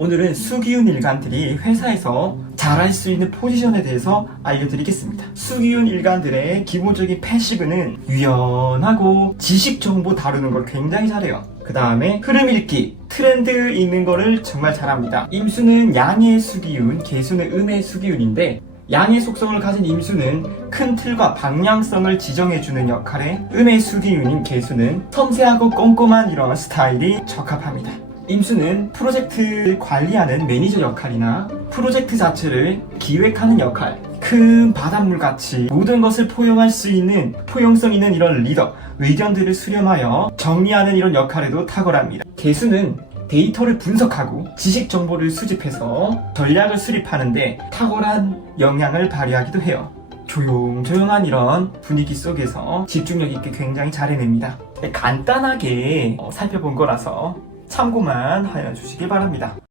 오늘은 수기운 일간들이 회사에서 잘할 수 있는 포지션에 대해서 알려드리겠습니다. 수기운 일간들의 기본적인 패시브는 유연하고 지식 정보 다루는 걸 굉장히 잘해요. 그 다음에 흐름 읽기, 트렌드 읽는 거를 정말 잘합니다. 임수는 양의 수기운, 개수는 음의 수기운인데 양의 속성을 가진 임수는 큰 틀과 방향성을 지정해주는 역할에 음의 수기운인 개수는 섬세하고 꼼꼼한 이런 스타일이 적합합니다. 임수는 프로젝트 관리하는 매니저 역할이나 프로젝트 자체를 기획하는 역할, 큰 바닷물 같이 모든 것을 포용할 수 있는 포용성 있는 이런 리더, 의견들을 수렴하여 정리하는 이런 역할에도 탁월합니다. 개수는 데이터를 분석하고 지식 정보를 수집해서 전략을 수립하는데 탁월한 역량을 발휘하기도 해요. 조용조용한 이런 분위기 속에서 집중력 있게 굉장히 잘 해냅니다. 간단하게 어, 살펴본 거라서 참고만 하여 주시길 바랍니다.